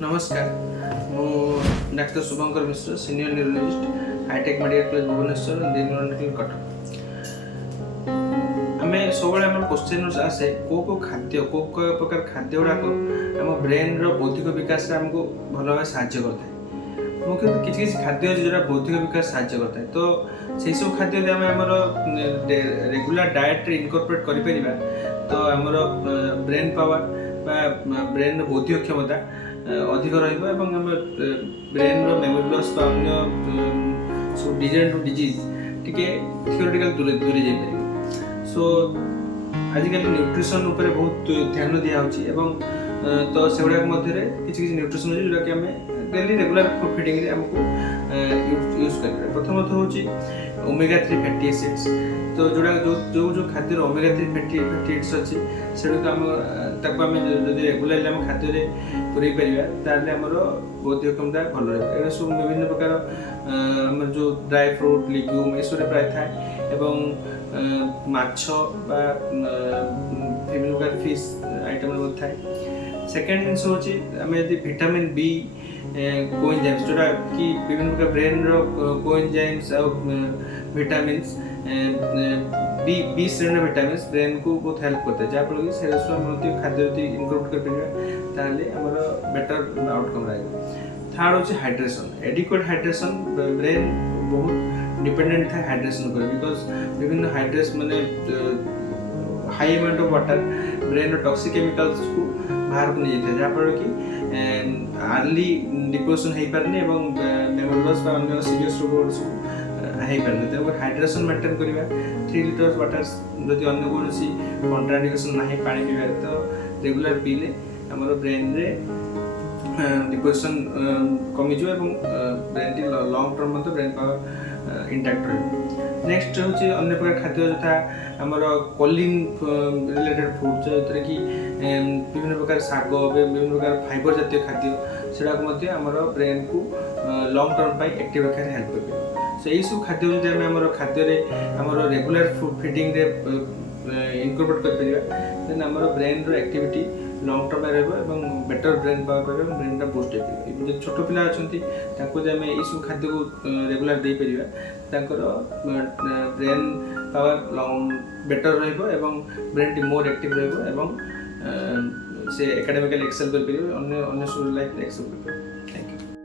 नमस्कार मु doctor Shubhankar Mishra senior neurologist hi tech medical college Bhubaneswar medical Cuttack आम सब क्वेश्चन आसे को खाद्य को प्रकार खाद्य गुड़ाक आम ब्रेन बौद्धिक विकास आमको भल भाव साहय करता है। मुख्यतः किसी खाद्य अच्छे जो बौद्धिक विकास साहय करता है। तो से सब खाद्य आम रेगुलर डाएट इनकॉर्पोरेट कर तो आमर ब्रेन पावर ब्रेन बौद्धिक क्षमता अधिक रम ब्रेन मेमोरी लॉस सब डिजेनेरेटिव डिजीज टिके थियोरेटिकल दूरी जापर। सो आजिकल न्यूट्रिशन उपर बहुत ध्यान दिया तो से मध्य किसी न्यूट्रिशन अच्छे जोटा कि आम डेली रेगुलर फूड फिडिंग आमको यूज कर प्रथमतः हूँ ओमेगा 3 फैटी एसिड्स। तो जोड़ा जो खाद्य ओमेगा 3 फैटी एसिड्स अच्छी से आम रेगुलरली आम खाद्य पूरे पारे आमर बौद्धिक क्षमता भल रहा सब विभिन्न प्रकार आम जो ड्राई फ्रूट लिग्यूम ये प्राय थाए माछ विभिन्न प्रकार फिश आइटम थाए। सेकेंड जिन हूँ आम यदि विटामिन बी कोएंजाइम्स जोटा कि विभिन्न प्रकार ब्रेन कोएंजाइम्स और विटामिन्स बी श्रेणी विटामिन्स ब्रेन को बहुत हेल्प करता है जहाँफल कि से खाद्य यदि इनक्लूड कर बेटर आउटकम रहेगा। थर्ड हूँ हाइड्रेशन एडिक्वेट हाइड्रेशन ब्रेन बहुत डिपेंडेंट था हाइड्रेशन पर बिकज विभिन्न हाइड्रेशन माने high amount of water brain toxic chemicals को बाहर को नहीं जाता जहाँफल कि अर्ली डिप्रेशन हो पारनी मेमोरी लॉस सीरियस रोग सब हो पारनी। तो हाइड्रेशन मेंटेन करवा 3 लीटर वाटर जदि अन्य कौन कंट्राइंडिकेशन ना पानी पीबार तो रेगुलर पीले आमर ब्रेन रे डिप्रेशन कमिज ब्रेन टी long term brain power intact रही। नेक्स्ट हूँ अन्य प्रकार खाद्य जथा आमर कोलिन रिलेटेड फूड जो कि विभिन्न प्रकार शाग विभिन्न प्रकार फाइबर जातीय खाद्य से आमर ब्रेन को लॉन्ग टर्म एक्टिव रखार हेल्प कर। सो यही सब खाद्य जब आम खाद्य आमर रेगुलर फूड फिडिंग इनकॉर्पोरेट कर देन आमर ब्रेन एक्टिविटी लॉन्ग टर्म रहा बेटर ब्रेन पावर ब्रेन टा बूस्ट हो। जो छोट पिला अच्छा आम यू खाद्य को रेगुलर दे पार ब्रेन पावर बेटर ब्रेन टी मोर एक्टिव से एकेडमिकल एक्सेल कर सब लाइफ एक्सेल कर। Thank you.